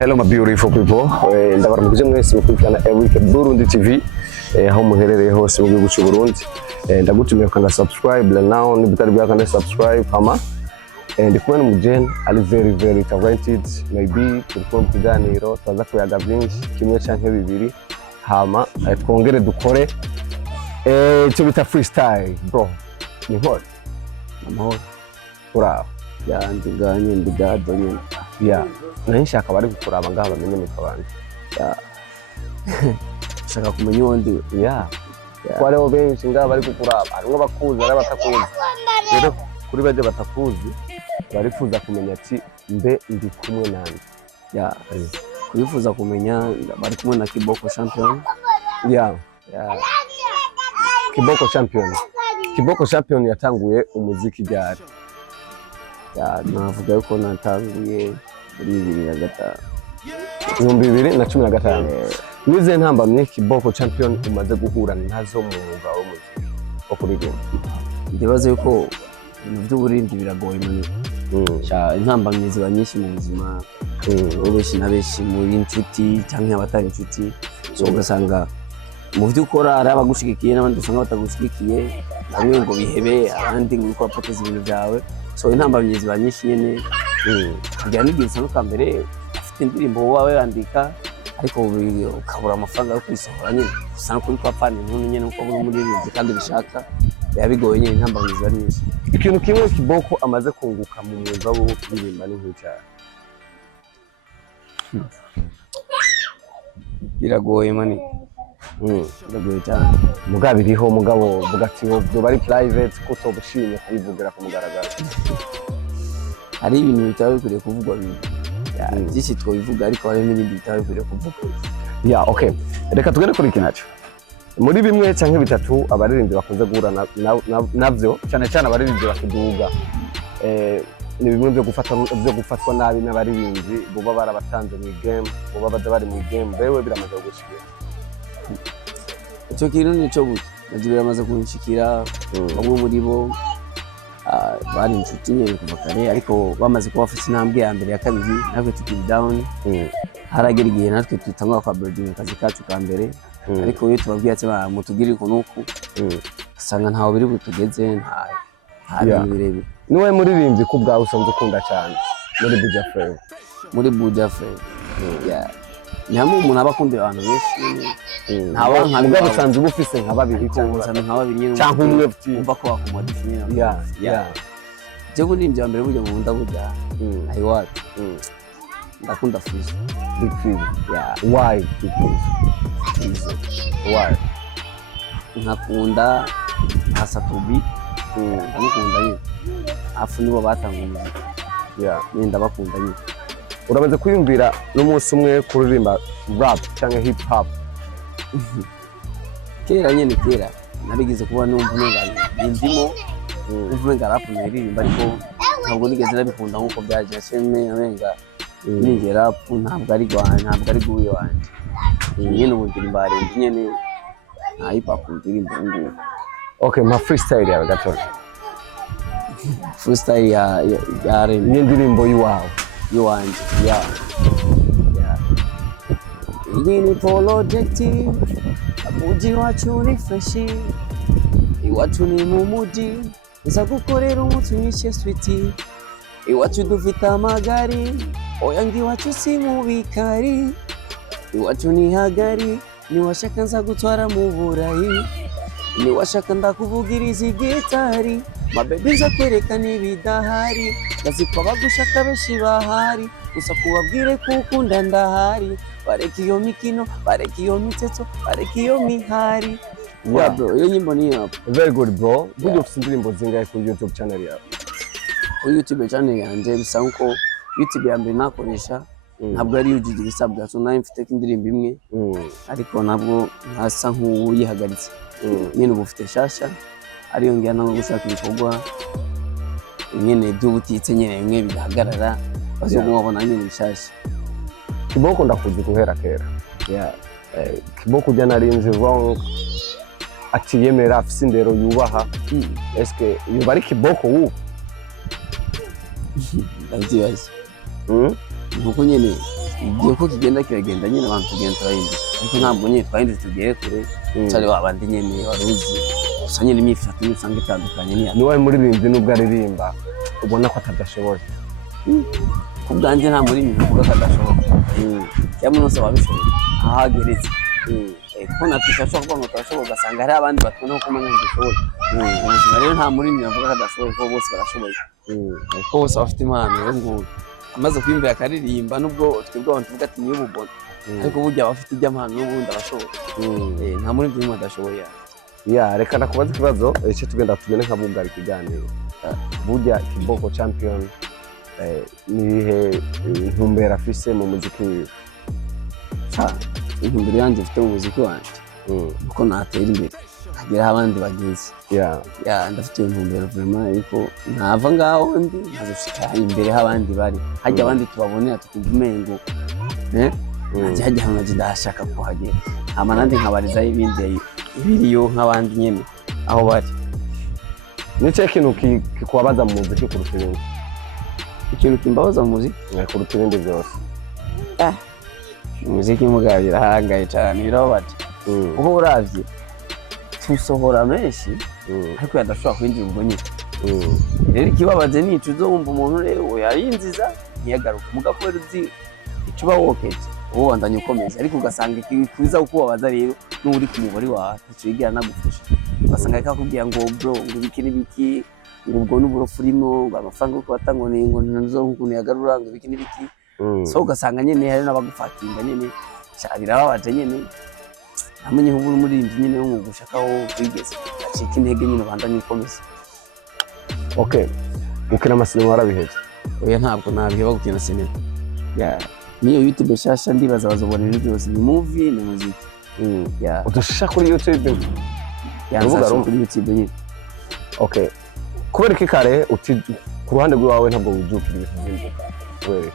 Hello my beautiful people, ndabaramukije mwese mukurikirana Eric Burundi TV, aho muherereye hose mu gihugu cy'u Burundi. Ndagutumiye kandi subscribe now, nibitari byakanda subscribe kama. Ndi kubona umujene ari very talented, maybe turiko kuganiro twaza kuyaga byinshi kimwe canke bibiri hama twongere dukore cyo bita freestyle bro. Ni hot. Amahoro. Ura ya ndiganye ndigado nyine. Yeah. Nashaka bari gukuraba ngaha bamenye mukabanje. Ya. Shaka kumenya undi. Yeah. Kware ho benshi ngaha bari gukuraba. Harimo bakuzi ari batakuzi. Rero kuri baje batakuzi barifuza kumenya ati mbe ndi kumwe nande. Ya. Kubifuza kumenya bari kumwe na Kiboko Champion. Yeah. Ya. Kiboko Champion. Kiboko Champion yatanguye umuziki ryari? Ya, navuga yuko natanguye muri 2015. Nize ntambamye Kiboko Champion umaze guhura nazo mu mwuga w'umuziki wo kuririmba. Ndibaza yuko ibintu by'uburimbi biragoye muri intambamye ziba nyinshi mu buzima. Ubeshi nabeshi muri inshuti cyangwa abatari inshuti, so ugasanga mu byo ukora ari abagushigikiye n'abandi usanga batagushigikiye, bamwe ngo bihebe abandi ngo uko bapoteza ibintu byawe. So intambamye ziba nyinshi nyene. Kugira n'igihe usanga kambere afite indirimbo wawe yandika ariko ukabura amafaranga yo kwisohora nyine, usanga kuri kwa pani nk'umuntu nyene uko buri muri ibyo kandi bishaka yabigoye nyine. Intambamye ziba nyinshi. Ikintu kimwe Kiboko amaze kunguka mu mwuga wo kuririmba ni nk'icyaha. Biragoye mani. Biragoye cyane. Mugabo iriho mugabo bugati byo bari private kuto bushimye kubivugira ku mugaragaro. Hari ibintu bitari bikwiriye kuvugwa byinshi twabivuga ariko hari n'ibindi bitari bikwiriye kuvugwa. Yeah, okay. Reka tugende kuri kinacho. Muri bimwe canke bitatu abaririmbyi bakunze guhura navyo cyane abaririmbyi bakiduga. Ni bimwe byo gufatwa nabi n'abaririmbyi boba barabatanze mu game, boba baza bari mu game, bewe biramaze gushikira. Icyo kintu nico gute nagiye biramaze kunshikira. Bamwe muri bo bari inshuti nyine kuva kare ariko bamaze kuba bafite intambwe ya mbere ya kabiri natwe tukiri down. Haragera igihe natwe tutangwa kwa building kazi kacu ka mbere, ariko iyo tubabwiye ati mutugirire uko nuko usanga ntaho biri butugeze nta bintu birebire. Niwe muririmbyi ku bwawe usanzwe ukunda cyane muri Buja Flava? Muri Buja Flava yeah, ni hamwe umuntu aba akunda abantu benshi. Ntaba nka mugabo usanzwe ubufise nka babiri cyangwa umwe umva ko wakumodifiniye. Yeah. Je kurimbya mbere buryo mu nda burya ayi wacu ndakunda Fizzo. Big Fizzo. Yeah. Why Big Fizzo? Why? Nkakunda Asatubi. Ndamukunda nyine. Afu nibo batanga umuziki. Yeah. Nenda bakunda nyine. Uramaze kwiyumvira n'umunsi umwe kuririmba rap cyangwa hip hop? Kera nyine kera narigize kuba numva ndimo umva rap naririmba ariko ntabwo nigeze nabikunda nkuko byaje seme abenga ninge rap ntabwo ari guye wanje nyine ubundirimba ari nyine na hip hop ndirimba ngo. Okay, ma freestyle yawe gato. Freestyle ya indirimbo yiwawe wanje. Yeah. Iyi ni project abuji wacu ni fresh, iwacu ni mu muji nza gukorera umunsi nyinshi sweet, iwacu dufite amagari oya ngi wacu si mu bikari, iwacu ni hagari ni washaka nza gutwara mu burayi, ni washaka ndakuvugiriza gitari mabebi nza kwerekana ibidahari, ndazikwa bagushaka benshi bahari gusa kubabwire ko ukunda ndahari, bareka iyo mikino bareka iyo mitsetso bareka iyo mihari. Yeah bro, iyo nyimbo ni hapo. Very good bro. Buryo ufite indirimbo zingahe ku YouTube channel yawe? Ku YouTube channel yanjye bisa nko YouTube ya mbere nakoresha ntabwo ari ugiye isabwa, so nayo mfite indirimbo imwe ariko nabwo ntasa nk'uyihagaritse. Nyine ubufite shasha ariyo ngiye no gushaka ibikorwa nyine by'ubutitse nyine bimwe bigahagarara bazo kubona nyine bishasha. Kiboko ndakuzi guhera kera. Yeah. Kiboko ujya narinzi wrong ati yemera afise indero yubaha. Eske yuba ari Kiboko wu? Ndazibaza. Nuko nyine igihe uko kigenda kiragenda nyine abantu tugenda turahindura ariko ntabwo nyine twahindutse tugiye kure cyari wabandi nyine waruzi gusa nyine imyifato n'usanga itandukanye ni wowe muririmbyi nubwo aririmba ubona ko atadashoboye ku bwanjye nta muririmbyi uvuga ko adashoboye cyangwa umunsi wabishoboye ahageretse kuko natwe turashobora kuvuga ngo turashoboye ugasanga hari abandi batubona ko umwe ntidushoboye ubuzima rero nta muririmbyi avuga ko adashoboye kuko bose barashoboye kuko bose bafite impano yo ngubu amaze kwiyumvira akaririmba nubwo twebwe abantu tuvuga ati niyo ububona ariko burya abafite ijya mpano n'ubundi abashoboye nta muririmbyi n'umwe adashoboye reka nakubaza ikibazo icyo tugenda tumene nka bugari ikiganiro burya Kiboko Champion ni ibihe intumbero afise mu muziki wiwe intumbero yanjye mfite mu muziki wanjye uko natera imbere hagera aho abandi bageze ndafite intumbero vraiment yuko ntava ngaho ndi nkazoshika imbere aho abandi bari hajya abandi tubabonera tukumva umengo hajya hamwe ndashaka kuhagera hama nandi nkabarizaho ibindi biriyo nk'abandi nyene aho bari. Ni cyo kintu kikubabaza mu muziki kuruta ibindi? Ikintu kimbabaza mu muziki kuruta ibindi byose? Umuziki mugabo birahangaye cyane birababaje kuko uravye tusohora menshi ariko yadashobora kwinjira ubwo nyine rero ikibabaje ni ico uzumva umuntu rero yarinziza ntiyagaruka mugabo uzi ico bawokeje uwo wandanye ukomeza ariko ugasanga ikwiza kukubabaza rero n'uri ku mubari wawe ico yigira nagufasha ugasanga akakubwira ngo bro ngo biki n'ibiki ngo ubwo n'uburofu urimo ngo amafaranga uko watango ni ngo nzo nk'ukuntu yagarura ngo biki n'ibiki so ugasanga nyene hari n'abagufatinga nyene birababaje nyene amenye ubu muri nyine wo gushakaho kwigeza acika intege nyine bandanye ikomeza. Okay, gukina amasinema warabiheze? Oya ntabwo nabiheba gukina sinema. Niyo YouTube shasha ndibaza bazobona ibintu byose ni movie ni muziki. Udushisha kuri YouTube? Urubuga kuri YouTube nyine. Okay. Kubera iki kare uti ku ruhande rwawe ntabwo wujukira ibintu by'imbuga? Wewe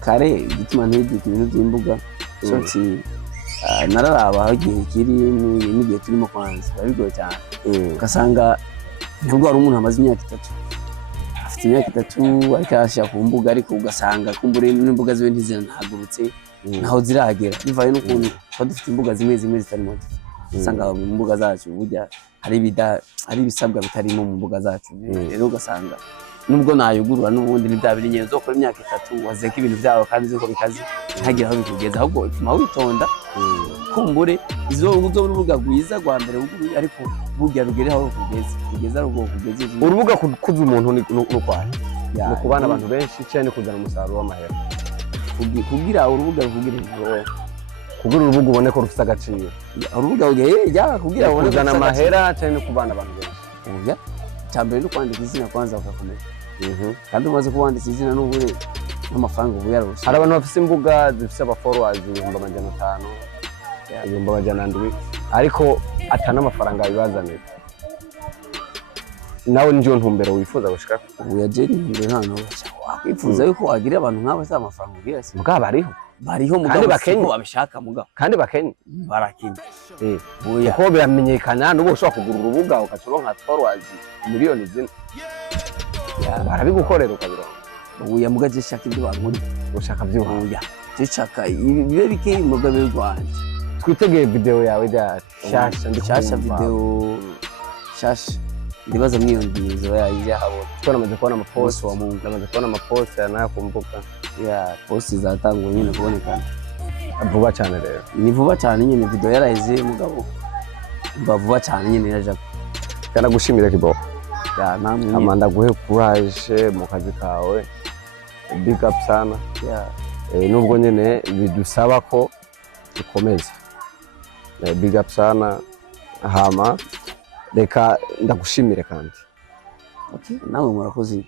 kare igituma ntiduka ibintu by'imbuga so nararaba aho igihe kiri n'igihe turimo kwanza bigoye cyane ugasanga ntabwo hari umuntu amaze imyaka 3 afite imyaka 3 ariko ashaka ku mbuga ariko ugasanga kumbure n'imbuga ziwe ntizirahagurutse naho ziragera bivaye n'ukuntu dufite imbuga zimwe zitari mu usanga mu mbuga zacu burya hari ibisabwa bitarimo mu mbuga zacu rero ugasanga nubwo nayugurura n'ubundi ni bya biri nyezo zo kora imyaka 3 wazeka ibintu byawe kandi ziko bikazi ntagira aho bikugeza ahubwo ituma witonda kumbure izo urubuga rwiza rwa mbere uguruye ariko burya rugere aho kugeza rugo kugeze urubuga kuza umuntu no kwaye no kubana abantu benshi cyane kuzana umusaruro w'amahera kugira urubuga ruvugire kugira urubuga ubone ko rufite agaciro urubuga kugira ubone kuzana amahera cyane kubana abantu benshi cyambere no kwandika izina kwanza ukakomeza kandi umaze kubandika izina n'ubure n'amafaranga ubu yarose hari abantu bafite imbuga zifite aba followers 500 500 ariko atana amafaranga abibazanira nawe njyo ntumbero wifuza gushika ubu yajeri imbere hano wakwifuza yuko wagira abantu nk'aba za amafaranga ubwese mugabo bariho kandi bakenye babishaka mugabo kandi bakenye barakenye uko biramenyekana n'ubu ushobora kugura urubuga ukacuronka followers miliyoni zine barabigukorera ukabironka uya mugaje shaka ibyo bankuri ushaka by'ubuya cishaka ibe bike mugabe rwanje twitegeye video yawe ya shasha video shasha ndibaza mwiyongizo yahabona twamaze kubona amapost wa Mungu amaze kubona amapost yanakumbuka post zatangwa nyine kubonekana vuba cyane rero ni vuba cyane nyine video yaraheze mugabo vuba cyane nyine yaje kana gushimira Kiboko namwe amanda guhe courage mu kazi kawe big up sana nubwo nyine bidusaba ko dukomeza big up sana hama reka ndagushimire kandi nawe murakoze